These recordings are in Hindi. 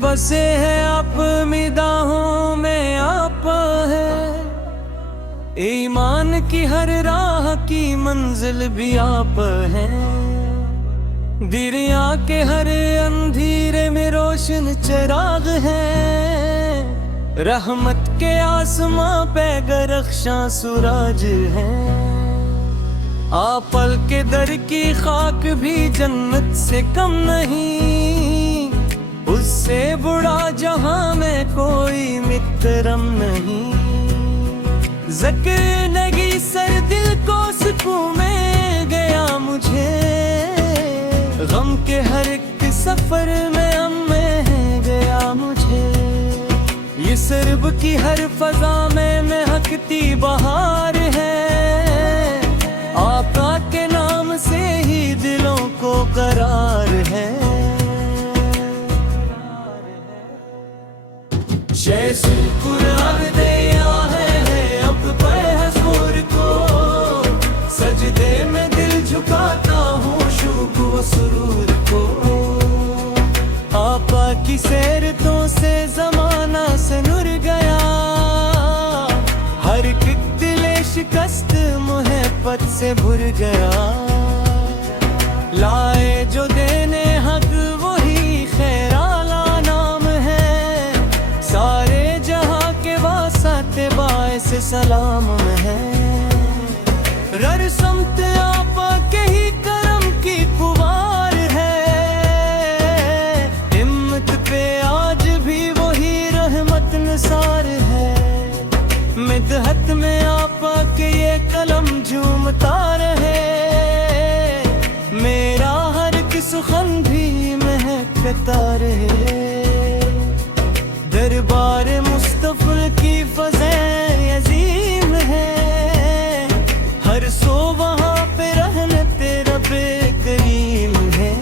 बसे हैं आप निगाहों में आप है। ईमान की हर राह की मंजिल भी आप है। दिरिया के हर अंधेरे में रोशन चिराग है। रहमत के आसमां पे गरख्शां सूरज है। आपल के दर की खाक भी जन्नत से कम नहीं। उससे बुरा जहां में कोई मित्रम नहीं। ज़िक्र नगी सर दिल को सुकून में गया मुझे। गम के हर एक सफर में अम्मे गया मुझे। ये सरब की हर फजा में महकती बहार है। आका के नाम से ही दिलों को करार है। शैसुल कुरान दिया है अब पैगंबर को। सजदे में दिल झुकाता हूँ शुक्र व सुरूर को। आपा की सैरतों से जमाना सनुर गया। हर एक दिले शिकस्त मोहब्बत से भर गया। लाए जो देने हक वही खैराला नाम है। सारे जहां के वास्ते बाइस सलाम है। रर समत आपा के ही करम की फुवार है। हिम्मत पे आज भी वही रहमत निसार है। मिदहत में आपा के ये कलम झूमता रहे। मेरा हर एक सुखन भी महकता रहे। दरबार मुस्तफा की फज़ें अजीम है। हर सो वहाँ पे रहने तेरा बेकरीम है।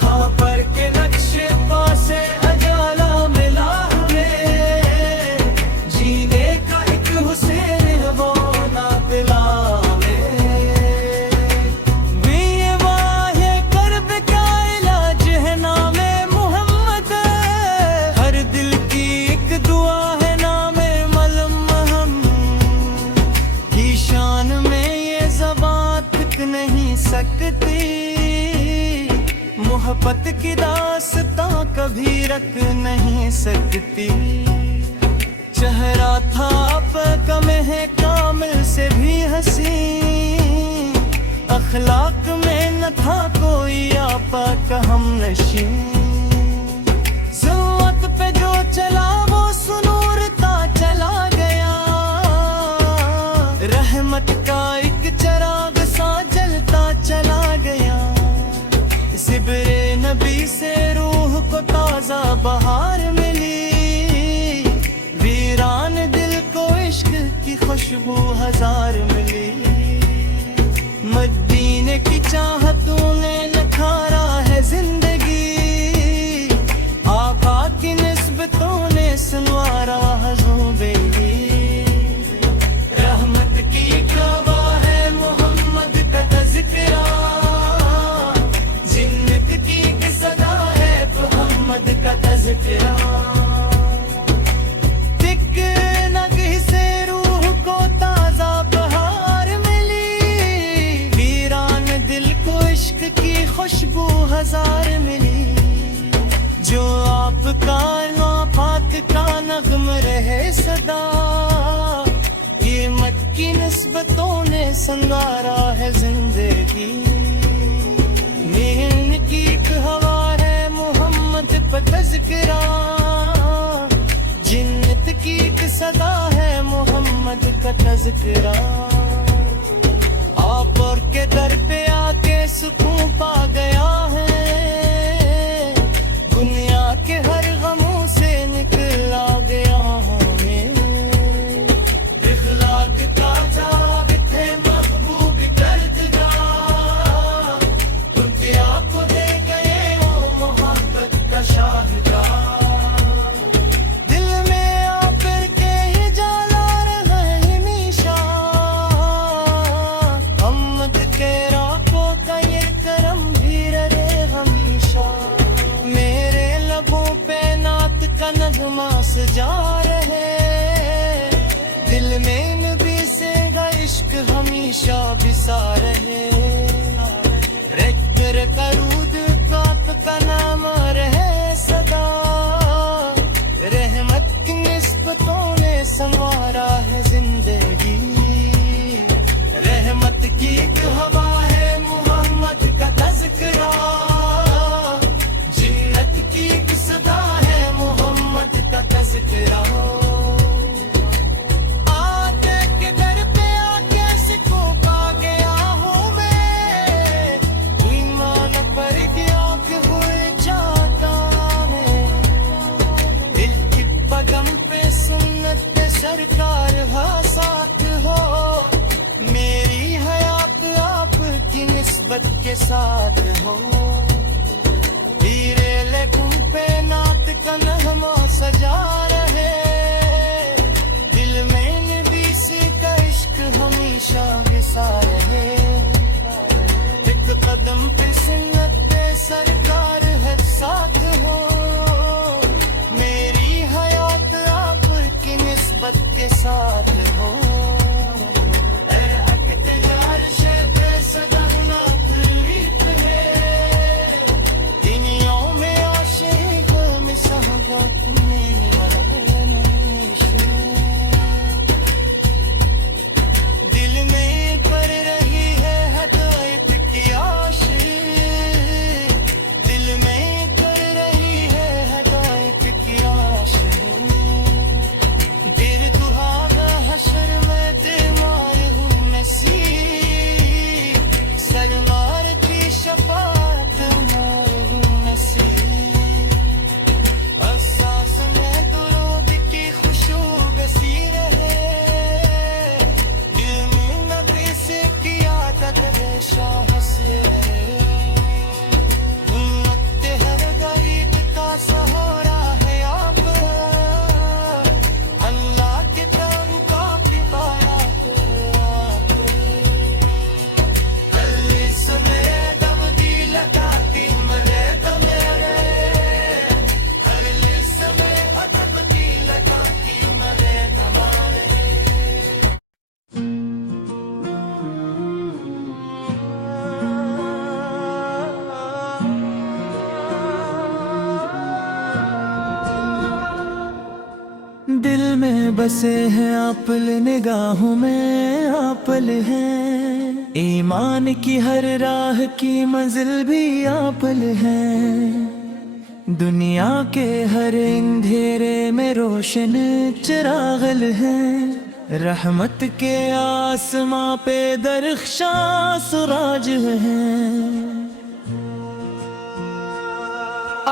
हाँ पर के नक्शे पासे अजाला मिला हमें। जीने का एक हुसैन है वो ना दिला में। ये वाहे कर्ब का इलाज है नामे मोहम्मद। हर दिल की एक दुआ है नामे मलम हम। की शान में ये ज़बान तक नहीं सकती। मोहब्बत की दास्तां कभी रख नहीं सकती। चेहरा था आपका में कामिल से भी हसी। अखलाक में न था कोई आपा का हम नशी। ज़िल्लत पे जो चला वो सुनूरता चला गया। रहमत का एक चराग सा जलता चला गया। सिबरे नबी से रूह को ताजा बहार मिली। वीरान दिल को इश्क की खुशबू हजार मिली। मदीने की चाहतों ने नखारा है जिंदगी। आका की निस्बतों ने संवारा है ज़िंदगी। रहमत की काबा है मोहम्मद का तज़किरा। जिन्नत की एक सदा है मोहम्मद का तज़किरा। तिक नग से रूह को ताजा बहार मिली। वीरान दिल को इश्क की खुशबू हजार मिली। जो आपका नापाक का नग़्म रहे सदा। ये मक्की निस्बतों ने संगारा है जिंदगी। नींद की एक हवा है मोहम्मद पर तज़किरा। जिन्नत की एक सदा है मोहम्मद का तज़किरा। आप और के दर पे आके सुकून पा गया है। दुनिया के हर गमों से निकला गया हमें। इखलाक का जाग थे महबूब दर्दगाह। उनके आपको दे गए हो मोहब्बत का शाहजहां। दिल में आकर के ये जाला रहा है निशा। हमेशा बिसा रहे। रेक्टर करूद काप का नाम रहे सदा, रहमत की निस्बतों ने संवारा है जिंदगी। रहमत की एक हवा है मोहम्मद का तज़किरा, जिन्नत की एक सदा है मोहम्मद का तज़किरा। आते के दर पे आके सिखों पा गया हूँ मैं, ईमान पर गया कि हुए जाता मैं। दिल की पगम पे सुन्नत पे सरकार हा साथ हो, मेरी हयात आपकी निस्बत के साथ हो। धीरे लेकुम पे नात का नगमा सजा रहे, दिल में नबी से का इश्क हमेशा बिसा रहे। एक कदम पे सुन्नत पे सरकार है साथ हो, मेरी हयात आपकी निस्बत के साथ हो। दिल में बसे हैं आपल, निगाहों में आपल हैं। ईमान की हर राह की मंजिल भी आपल है। दुनिया के हर अंधेरे में रोशन चिरागल है। रहमत के आसमां पे दरख्शां सुराज है।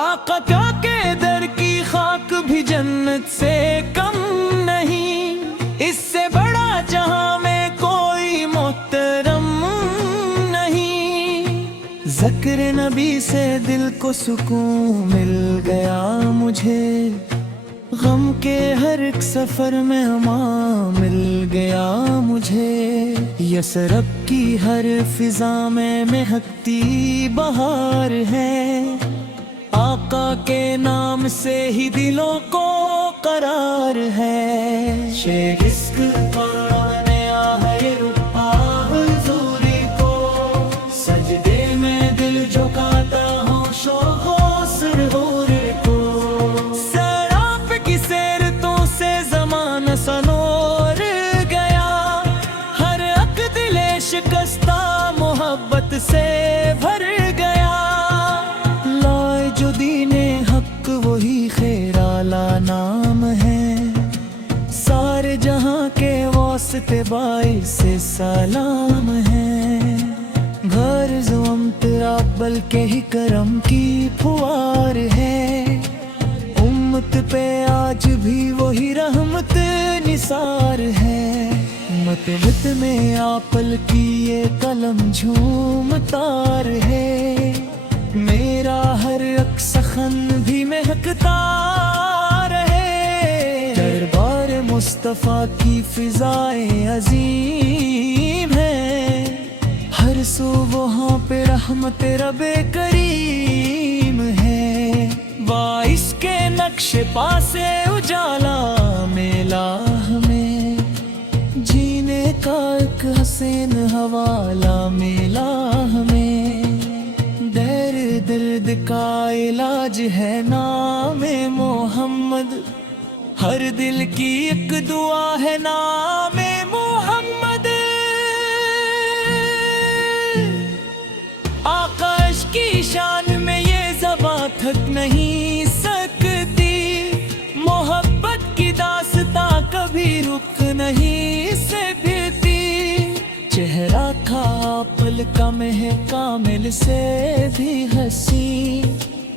आका क्या के दर की खाक भी जन्नत से कम नहीं, इससे बड़ा जहां में कोई मोहतरम नहीं। ज़िक्र नबी से दिल को सुकून मिल गया मुझे, गम के हर एक सफर में अमान मिल गया मुझे। यसरब की हर फिजा में महकती बहार है। आका के नाम से ही दिलों को करार है। शेर इश्क पाने आए रुपा हुजूरी को, सजदे में दिल झुकाता हूँ शोखो सुरूर को। सराप की सैरतों से ज़माना सनोर गया, हर अक दिले शिकस्ता मोहब्बत से भर गया। जो दीने हक वही खैराला नाम है, सारे जहां के वास्ते बाइस सलाम है। घर ज़ुअम तेरा बल्कि ही करम की फुहार है। उम्मत पे आज भी वही रहमत निसार है। मत मत में आपल की ये कलम झूमतार है। मेरा हर अक्सखन भी महकता रहे। दरबार मुस्तफा की फिजाएं अजीम है, हर सू वहाँ पे रहमत रबे करीम है। बाइस के नक्शे पासे उजाला मेला हमें, जीने का एक हसीन हवाला मिला हमें, दर्द दर्द का इलाज है नामे मोहम्मद, हर दिल की एक दुआ है नामे मोहम्मद। आकाश की शान में ये ज़बां थक नहीं सकती, मोहब्बत की दास्तां कभी रुक नहीं सकती। चेहरा था पल का में कामिल से भी हंसी,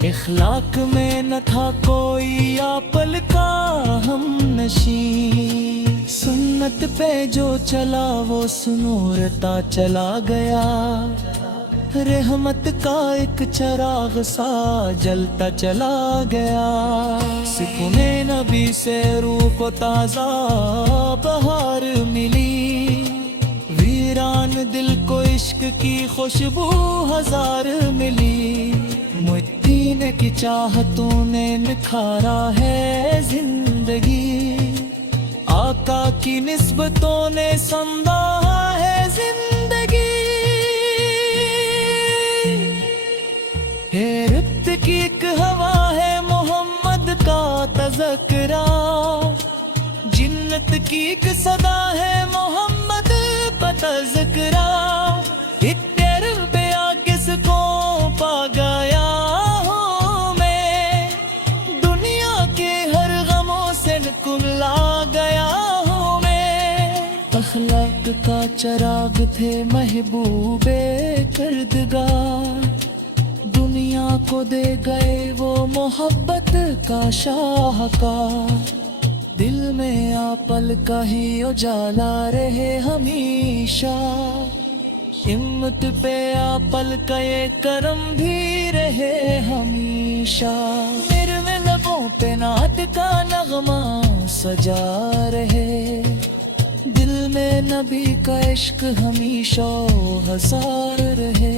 इखलाक में न था कोई आपल का हम नशी। सुन्नत पे जो चला वो सुनूरता चला गया, रहमत का एक चराग सा जलता चला गया। सुकूने नबी से रूह को ताज़ा बहार मिली, वीरान दिल को इश्क की खुशबू हजार मिली। मुद्दीन की चाहतों ने निखारा है जिंदगी, आका की निस्बतों ने समझा है जिंदगी। हैरत की एक हवा है मोहम्मद का तज़किरा, जिन्नत की एक सदा है मोहम्मद का तज़किरा। एक तेरे पे आके किसको पा गया हूँ मैं, दुनिया के हर गमों से निकला गया हूँ मैं। अखलाक का चराग थे महबूबे कर्दगार, दुनिया को दे गए वो मोहब्बत का शाहकार। दिल में आपल का ही उजाला रहे हमेशा, हिम्मत पे आपल का ये करम भी रहे हमेशा। मेरे में लबों पे नात का नगमा सजा रहे, दिल में नबी का इश्क हमेशा हजार रहे।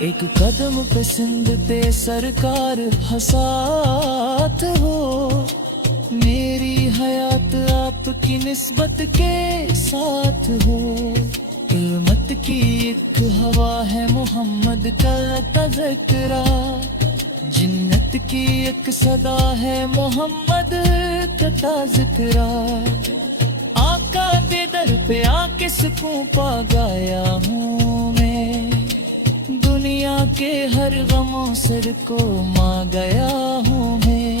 एक कदम पे सिंध पे सरकार हसात हो, मेरी हयात आपकी निस्बत के साथ हो। किल्मत की एक हवा है मोहम्मद का तज़किरा, जिन्नत की एक सदा है मोहम्मद का तज़किरा। आका के दर पे आके सुकून पा गया हूँ मैं, दुनिया के हर गमों सर को मा गया हूँ मैं।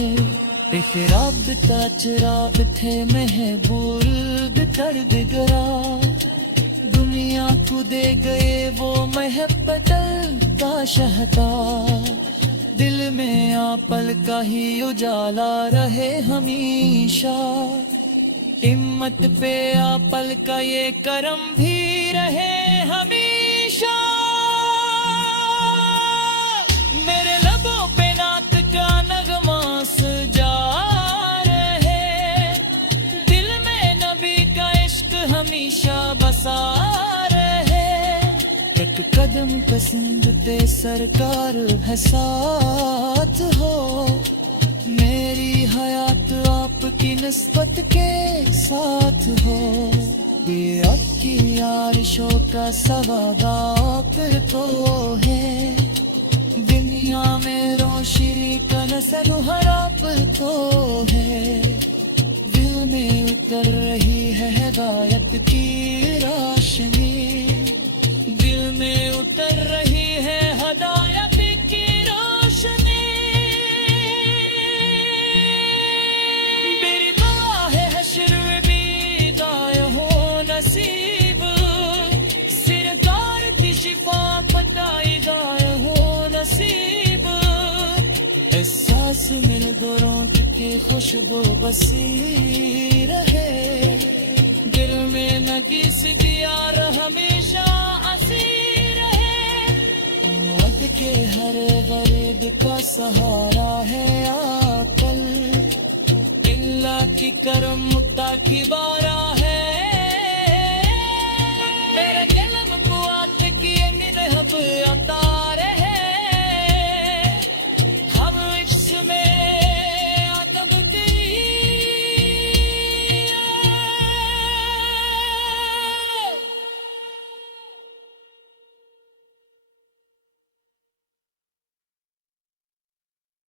एक राबता चराग थे महबूब कर्दगरा, दुनिया को दे गए वो महब्बत का शहकार। दिल में आपल का ही उजाला रहे हमेशा, हिम्मत पे आपल का ये करम भी रहे हमेशा। मेरे लबों पे नात का नगमा सजा रहे, दिल में नबी का इश्क हमेशा बसा रहे। एक कदम पसंद पे सरकार है साथ हो, मेरी हयात आपकी निस्बत के साथ हो। ये आपकी यारिशों का सवाद आप तो है, दुनिया में रोशनी का नसर हर आप तो है। दिल में उतर रही है हिदायत की रोशनी, दिल में उतर रही है हिदायत की रोशनी। मेरी दुआ है हश्र में भी गाय हो नसीब, सरकार की शिफा बताई गाय हो नसीब। एहसास मेरे दोरों की खुशबू बसी रहे, दिल में न किसी यार हमेशा हंसी रहे। मौत के हर गरीब का सहारा है आपल, अल्लाह की करम मुक्ता की बारा है